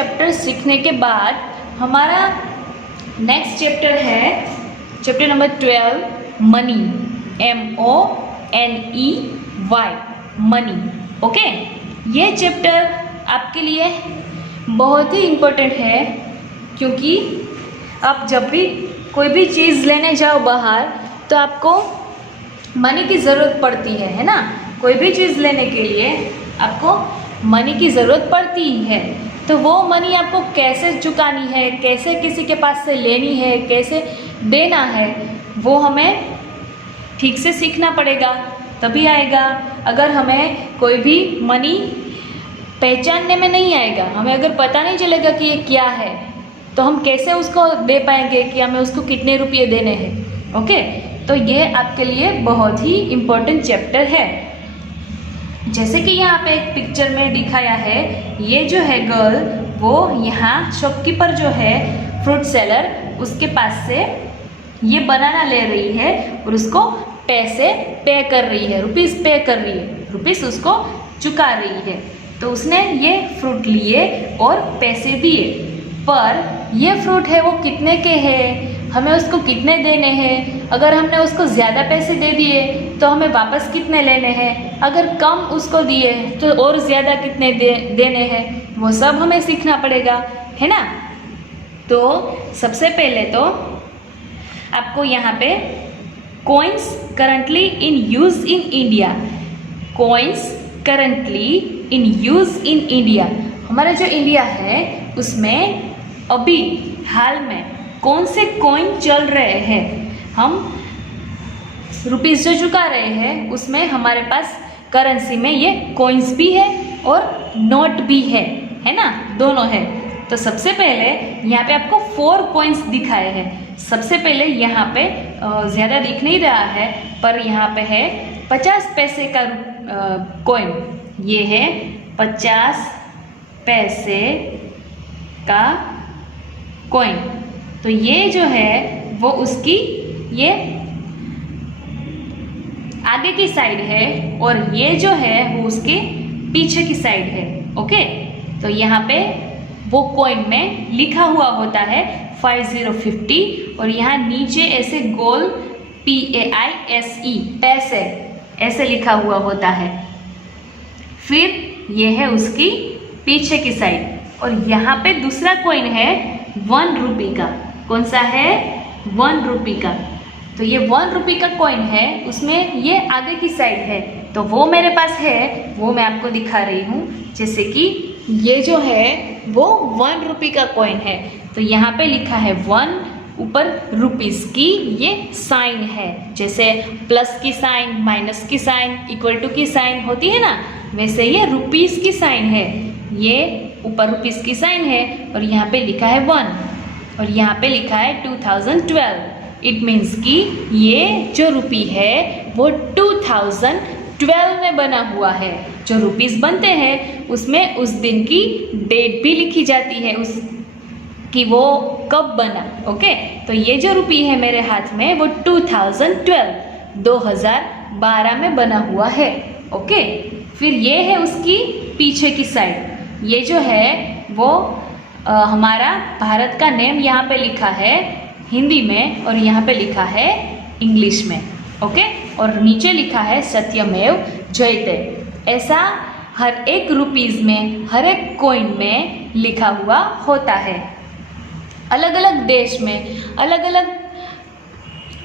Chapter सीखने के बाद हमारा नेक्स्ट चैप्टर है chapter number 12 money, MONEY, money. Okay, ये चैप्टर आपके लिए बहुत ही इम्पोर्टेंट है, क्योंकि आप जब भी कोई भी चीज़ लेने जाओ बाहर तो आपको मनी की ज़रूरत पड़ती है ना। कोई भी चीज़ लेने के लिए आपको मनी की ज़रूरत पड़ती ही है। तो वो मनी आपको कैसे चुकानी है, कैसे किसी के पास से लेनी है, कैसे देना है, वो हमें ठीक से सीखना पड़ेगा, तभी आएगा। अगर हमें कोई भी मनी पहचानने में नहीं आएगा, हमें अगर पता नहीं चलेगा कि ये क्या है, तो हम कैसे उसको दे पाएंगे कि हमें उसको कितने रुपये देने हैं। ओके, तो ये आपके लिए बहुत ही इम्पोर्टेंट चैप्टर है। जैसे कि यहाँ पे एक पिक्चर में दिखाया है, ये जो है गर्ल, वो यहाँ शॉपकीपर जो है फ्रूट सेलर, उसके पास से ये बनाना ले रही है और उसको पैसे पे कर रही है, रुपीस पे कर रही है, रुपीस उसको चुका रही है। तो उसने ये फ्रूट लिए और पैसे दिए, पर ये फ्रूट है वो कितने के हैं, हमें उसको कितने देने हैं। अगर हमने उसको ज़्यादा पैसे दे दिए तो हमें वापस कितने लेने हैं, अगर कम उसको दिए तो और ज़्यादा कितने देने हैं, वो सब हमें सीखना पड़ेगा, है ना। तो सबसे पहले तो आपको यहाँ पे coins currently in use in India, coins currently in use in India, हमारा जो इंडिया है उसमें अभी हाल में कौन से कॉइन चल रहे हैं। हम रुपीस जो चुका रहे हैं उसमें हमारे पास करेंसी में ये कॉइन्स भी है और नोट भी है ना, दोनों है। तो सबसे पहले यहाँ पे आपको 4 कॉइन्स दिखाए हैं। सबसे पहले यहाँ पे ज़्यादा दिख नहीं रहा है, पर यहाँ पे है 50 पैसे का कॉइन, ये है 50 पैसे का कॉइन। तो ये जो है वो उसकी ये आगे की साइड है और ये जो है वो उसके पीछे की साइड है। ओके, तो यहाँ पे वो कॉइन में लिखा हुआ होता है 5050 और यहाँ नीचे ऐसे गोल PAISE, पैसे, ऐसे लिखा हुआ होता है। फिर ये है उसकी पीछे की साइड और यहाँ पे दूसरा कॉइन है 1 रुपये का। कौन सा है? 1 रुपये का। तो ये 1 रुपये का कॉइन है, उसमें ये आगे की साइड है, तो वो मेरे पास है, वो मैं आपको दिखा रही हूँ। जैसे कि ये जो है वो 1 रुपये का कॉइन है, तो यहाँ पे लिखा है 1, ऊपर रुपीस की ये साइन है, जैसे प्लस की साइन, माइनस की साइन, इक्वल टू की साइन होती है ना, वैसे ये रुपीस की साइन है। ये ऊपर रुपीस की साइन है और यहाँ पे लिखा है 1 और यहाँ पे लिखा है 2012। इट मीन्स कि ये जो रुपी है वो 2012 में बना हुआ है। जो रुपीस बनते हैं उसमें उस दिन की डेट भी लिखी जाती है, उस कि वो कब बना। ओके, तो ये जो रुपी है मेरे हाथ में वो 2012 में बना हुआ है। ओके, फिर ये है उसकी पीछे की साइड, ये जो है वो हमारा भारत का नेम यहाँ पे लिखा है हिंदी में और यहाँ पे लिखा है इंग्लिश में। ओके, और नीचे लिखा है सत्यमेव जयते। ऐसा हर एक रुपीज़ में, हर एक कॉइन में लिखा हुआ होता है। अलग अलग देश में अलग अलग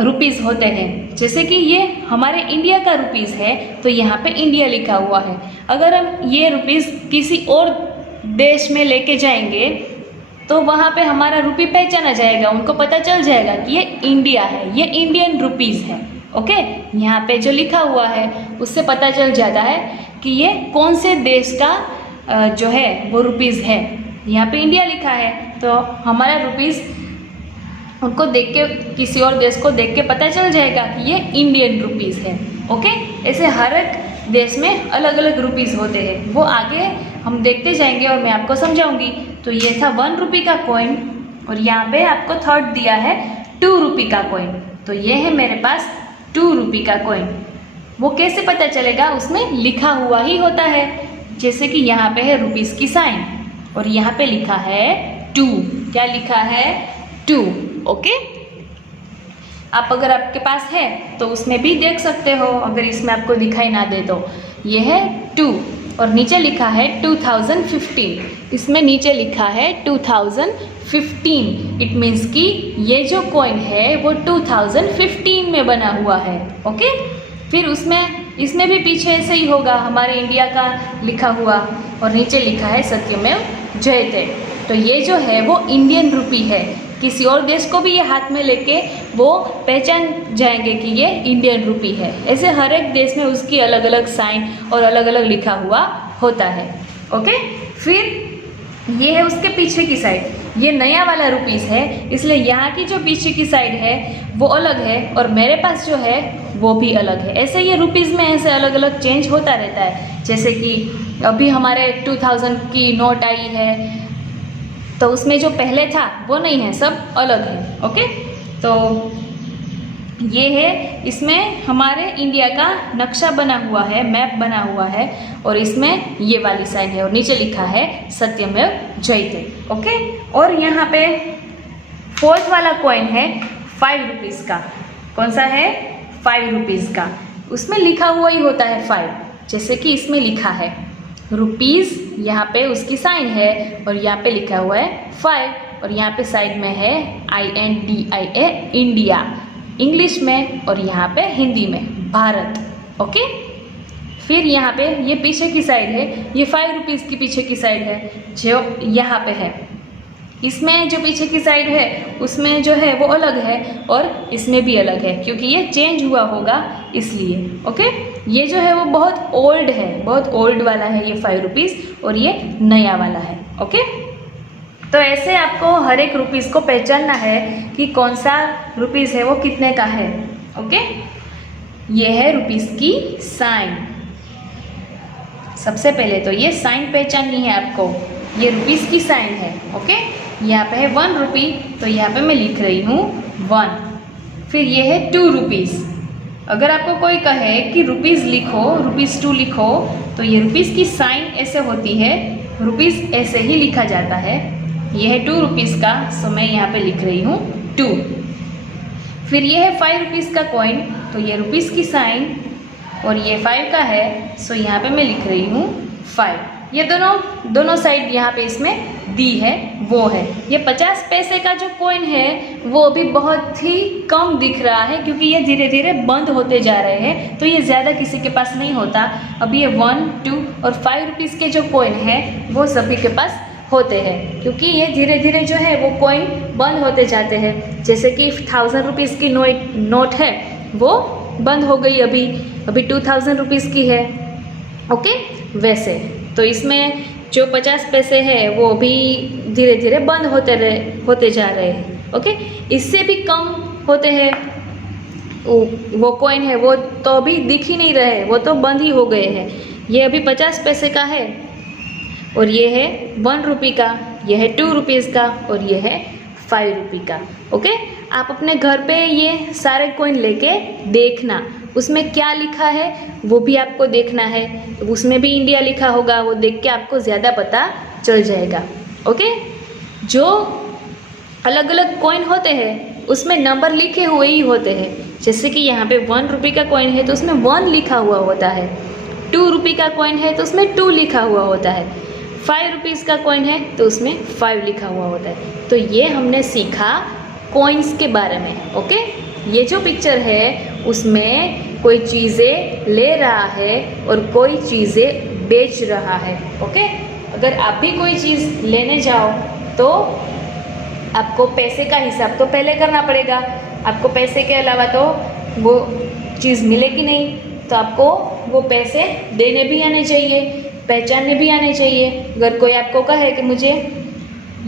रुपीज़ होते हैं। जैसे कि ये हमारे इंडिया का रुपीज़ है तो यहाँ पे इंडिया लिखा हुआ है। अगर हम ये रुपीज़ किसी और देश में लेके जाएंगे तो वहाँ पे हमारा रुपी पहचाना जाएगा, उनको पता चल जाएगा कि ये इंडिया है, ये इंडियन रुपीज़ है। ओके, यहाँ पे जो लिखा हुआ है उससे पता चल जाता है कि ये कौन से देश का जो है वो रुपीज़ है। यहाँ पे इंडिया लिखा है तो हमारा रुपीज़ उनको देख के, किसी और देश को देख के पता चल जाएगा कि ये इंडियन रुपीज़ है। ओके, ऐसे हर एक देश में अलग अलग रुपीज़ होते हैं, वो आगे हम देखते जाएंगे और मैं आपको समझाऊंगी। तो ये था 1 रुपये का कॉइन और यहाँ पे आपको थर्ड दिया है 2 रुपये का कॉइन। तो ये है मेरे पास 2 रुपये का कॉइन। वो कैसे पता चलेगा? उसमें लिखा हुआ ही होता है, जैसे कि यहाँ पे है रुपीज़ की साइन। और यहाँ पे लिखा है 2। क्या लिखा है? 2। ओके, आप अगर आपके पास है तो उसमें भी देख सकते हो, अगर इसमें आपको दिखाई ना दे तो। ये है 2 और नीचे लिखा है 2015। इसमें नीचे लिखा है 2015। इट मीन्स कि ये जो कॉइन है वो 2015 में बना हुआ है। ओके, फिर इसमें भी पीछे ऐसे ही होगा, हमारे इंडिया का लिखा हुआ, और नीचे लिखा है सत्यमेव जयते। तो ये जो है वो इंडियन रुपी है। किसी और देश को भी ये हाथ में लेके वो पहचान जाएंगे कि ये इंडियन रुपी है। ऐसे हर एक देश में उसकी अलग अलग साइन और अलग अलग लिखा हुआ होता है। ओके, फिर ये है उसके पीछे की साइड, ये नया वाला रुपीस है, इसलिए यहाँ की जो पीछे की साइड है वो अलग है और मेरे पास जो है वो भी अलग है। ऐसे ये रुपीस में ऐसे अलग अलग चेंज होता रहता है। जैसे कि अभी हमारे 2000 की नोट आई है तो उसमें जो पहले था वो नहीं है, सब अलग है। ओके, तो ये है, इसमें हमारे इंडिया का नक्शा बना हुआ है, मैप बना हुआ है, और इसमें ये वाली साइड है और नीचे लिखा है सत्यमेव जयते। ओके, और यहाँ पे फोर्थ वाला कॉइन है 5 रुपीज़ का। कौन सा है? 5 रुपीज़ का। उसमें लिखा हुआ ही होता है 5, जैसे कि इसमें लिखा है रुपीज़, यहाँ पे उसकी साइन है और यहाँ पे लिखा हुआ है 5 और यहाँ पे साइड में है INDIA इंडिया इंग्लिश में और यहाँ पे हिंदी में भारत। ओके, फिर यहाँ पे ये पीछे की साइड है, ये 5 रुपीज़ की पीछे की साइड है जो यहाँ पे है। इसमें जो पीछे की साइड है उसमें जो है वो अलग है और इसमें भी अलग है, क्योंकि ये चेंज हुआ होगा इसलिए। ओके, ये जो है वो बहुत ओल्ड है, बहुत ओल्ड वाला है ये 5 रुपीज़ और ये नया वाला है। ओके, तो ऐसे आपको हर एक रुपीज़ को पहचानना है कि कौन सा रुपीज़ है वो कितने का है। ओके, ये है रुपीज़ की साइन। सबसे पहले तो ये साइन पहचाननी है आपको, ये रुपीज़ की साइन है। ओके, यहाँ पे है 1 रुपी, तो यहाँ पे मैं लिख रही हूँ 1। फिर ये है 2 रुपीज़। अगर आपको कोई कहे कि रुपीज़ लिखो, ₹2 लिखो, तो ये रुपीज़ की साइन ऐसे होती है, रुपीज़ ऐसे ही लिखा जाता है। ये है 2 रुपीज़ का, सो मैं यहाँ पे लिख रही हूँ 2। फिर ये है 5 रुपीज़ का कॉइन, तो ये रुपीज़ की साइन और ये 5 का है, सो यहाँ पे मैं लिख रही हूँ 5। ये दोनों साइड यहाँ पे इसमें दी है वो है। ये 50 पैसे का जो कॉइन है वो अभी बहुत ही कम दिख रहा है, क्योंकि ये धीरे धीरे बंद होते जा रहे हैं, तो ये ज़्यादा किसी के पास नहीं होता। अभी ये 1, 2 और 5 रुपीज़ के जो कॉइन है वो सभी के पास होते हैं, क्योंकि ये धीरे धीरे जो है वो कॉइन बंद होते जाते हैं। जैसे कि 1000 रुपीज़ की नोट है वो बंद हो गई, अभी 2000 रुपीज़ की है। ओके, वैसे तो इसमें जो 50 पैसे हैं वो भी धीरे धीरे बंद होते जा रहे हैं। ओके, इससे भी कम होते हैं वो कॉइन है, वो तो अभी दिख ही नहीं रहे, वो तो बंद ही हो गए हैं। ये अभी 50 पैसे का है और ये है 1 रुपी का, ये है 2 रुपीज़ का और ये है 5 रुपी का। ओके, आप अपने घर पे ये सारे कॉइन लेके देखना, उसमें क्या लिखा है वो भी आपको देखना है। उसमें भी इंडिया लिखा होगा, वो देख के आपको ज़्यादा पता चल जाएगा। ओके, जो अलग अलग कॉइन होते हैं उसमें नंबर लिखे हुए ही होते हैं। जैसे कि यहाँ पे 1 रुपी का कॉइन है तो उसमें 1 लिखा हुआ होता है, 2 रुपी का कॉइन है तो उसमें 2 लिखा हुआ होता है, 5 रुपीज़ का कॉइन है तो उसमें 5 लिखा हुआ होता है। तो ये हमने सीखा कॉइन्स के बारे में। ओके, ये जो पिक्चर है उसमें कोई चीज़ें ले रहा है और कोई चीज़ें बेच रहा है। ओके, अगर आप भी कोई चीज़ लेने जाओ तो आपको पैसे का हिसाब तो पहले करना पड़ेगा। आपको पैसे के अलावा तो वो चीज़ मिलेगी नहीं, तो आपको वो पैसे देने भी आने चाहिए, पहचानने भी आने चाहिए। अगर कोई आपको कहे कि मुझे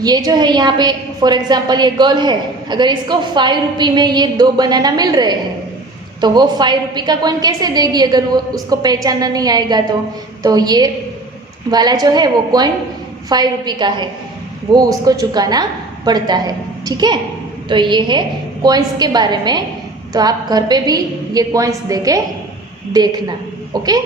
ये जो है यहाँ पे फॉर एग्ज़ाम्पल ये गर्ल है, अगर इसको 5 रुपी में ये 2 बनाना मिल रहे हैं तो वो 5 रुपी का कॉइन कैसे देगी अगर वो उसको पहचानना नहीं आएगा तो ये वाला जो है वो कॉइन 5 रुपी का है, वो उसको चुकाना पड़ता है। ठीक है, तो ये है कॉइन्स के बारे में। तो आप घर पे भी ये कॉइन्स देके देखना। ओके,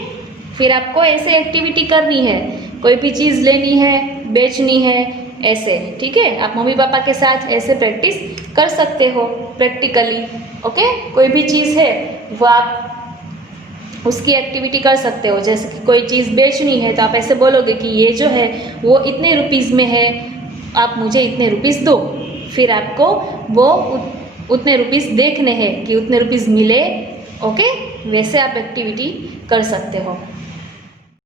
फिर आपको ऐसे एक्टिविटी करनी है, कोई भी चीज़ लेनी है, बेचनी है, ऐसे। ठीक है, आप मम्मी पापा के साथ ऐसे प्रैक्टिस कर सकते हो प्रैक्टिकली। ओके, कोई भी चीज़ है वो आप उसकी एक्टिविटी कर सकते हो। जैसे कि कोई चीज़ बेचनी है तो आप ऐसे बोलोगे कि ये जो है वो इतने रुपीज़ में है, आप मुझे इतने रुपीज़ दो। फिर आपको वो उतने रुपीज़ देखने हैं कि उतने रुपीज़ मिले। ओके, वैसे आप एक्टिविटी कर सकते हो।